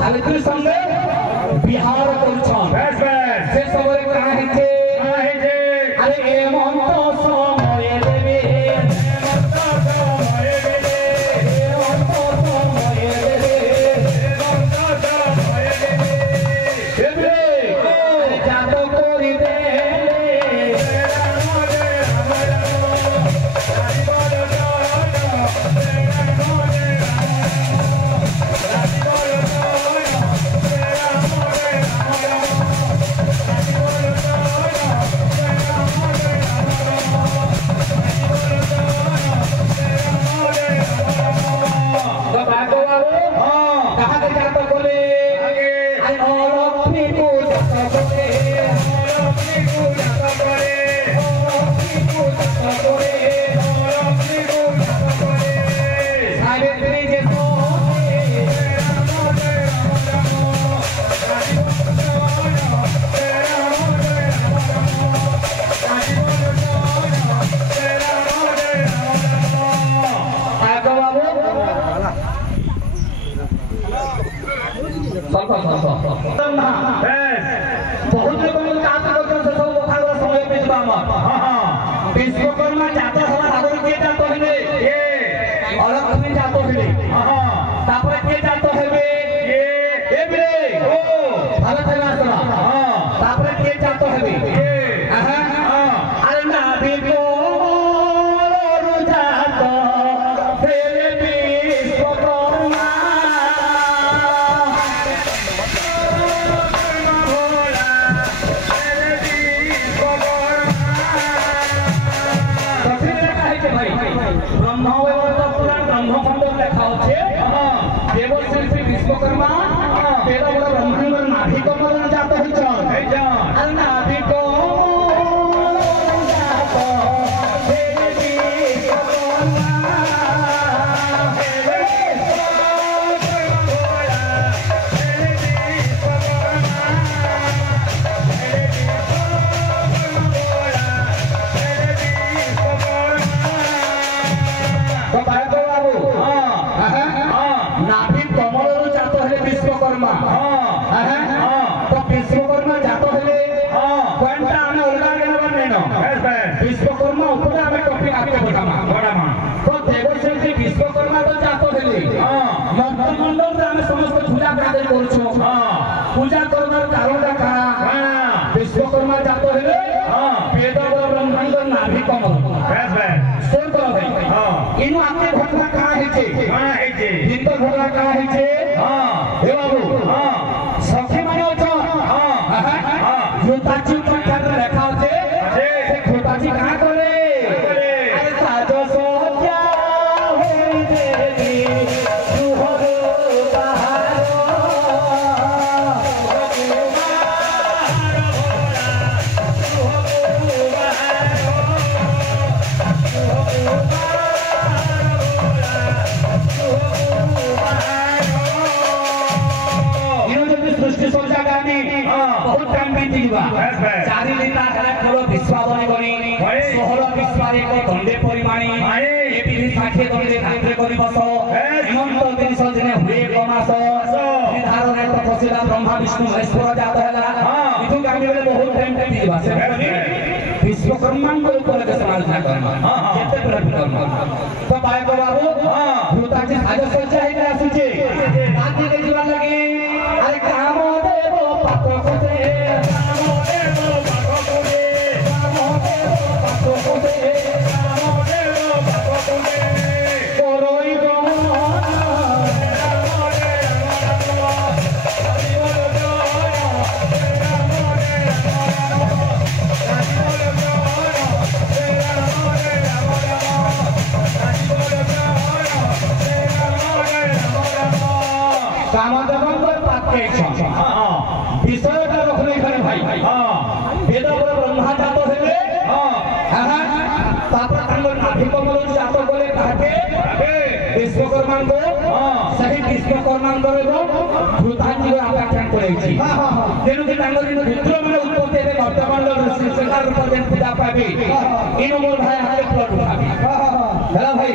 सावित्री संगे बिहार करछन से सबरे काहे जे अरे एमंत समय देबे एमंत समय देबे एमंत समय देबे एमंत समय देबे अरे जातो करि दे बहुत लोग समय पे विश्वकर्मा जाता आगे किए जाते हैं अलक्ष्मी जाते हैं तापर किए जाते हैं भारत तापर किए जाते हैं अरे नाभि देवशिल्पी विश्वकर्मा तेरा बड़ा ब्रह्मांड नाभि कमल जाता है चल नाभि विश्वकर्मा तो विश्वकर्मा जातो हेले कोनटा आमे अलगा केना बनेनो विश्वकर्मा ऊपर आमे टॉपिक आके बडामा तो देवशिल्पी विश्वकर्मा तो जातो हेले मंत्रमंडल रे आमे समस्त पूजा कादे करछो पूजा करबार कारण का विश्वकर्मा जातो हेले वेद ब्रह्मांड नाभि कमल सुन करो भाई इनु आके घटना का हेचे दिन तो घटना का हेचे हे बाबू सखी माने घोटाची पत्थर रेखा होते से घोटाची कहां करे अरे साजो सोचा होई देवी सुहरो बहारो बहुत टाइम बीती गवा चारि लिता हला खलो विश्वा बने बनी सोहर विश्वारे को दंडे परिमाणी ए बिधि साखे दंडे धात्रे करि बस हेमंत दिन सजने हुए कमास बसिला ब्रह्मा विष्णु महेश्वर जात हैला इथु गामी बेले बहुत टाइम दिबा से विश्वकर्मा को ऊपर के समालोचना करना केते प्रकार करना तो बाय को बाबू भूताची साज सज्जा है आसुचे आदि के जीवन लगे अरे काम देवो पातो कोते काम देवो पातो कोते काम देवो पातो कोते काम देवो पातो कोते कोरोई गो विषयটা রকম এখানে ভাই বেদ বলে ব্রহ্মা জাত হলে তারপর তাঙ্গর নাভি কমল জাত বলে কাকে বিশ্বকর্মাঙ্গ সেই বিশ্বকর্মাঙ্গর ভূতাঞ্জি আখ্যান করেছি তেণু কি তাঙ্গর পুত্র মানে উৎপত্তি হবে বর্তমান সরকার রূপ দেন পূজা পাবে ইনো মোর ভাই হাতে প্লট উঠাবে হ্যালো ভাই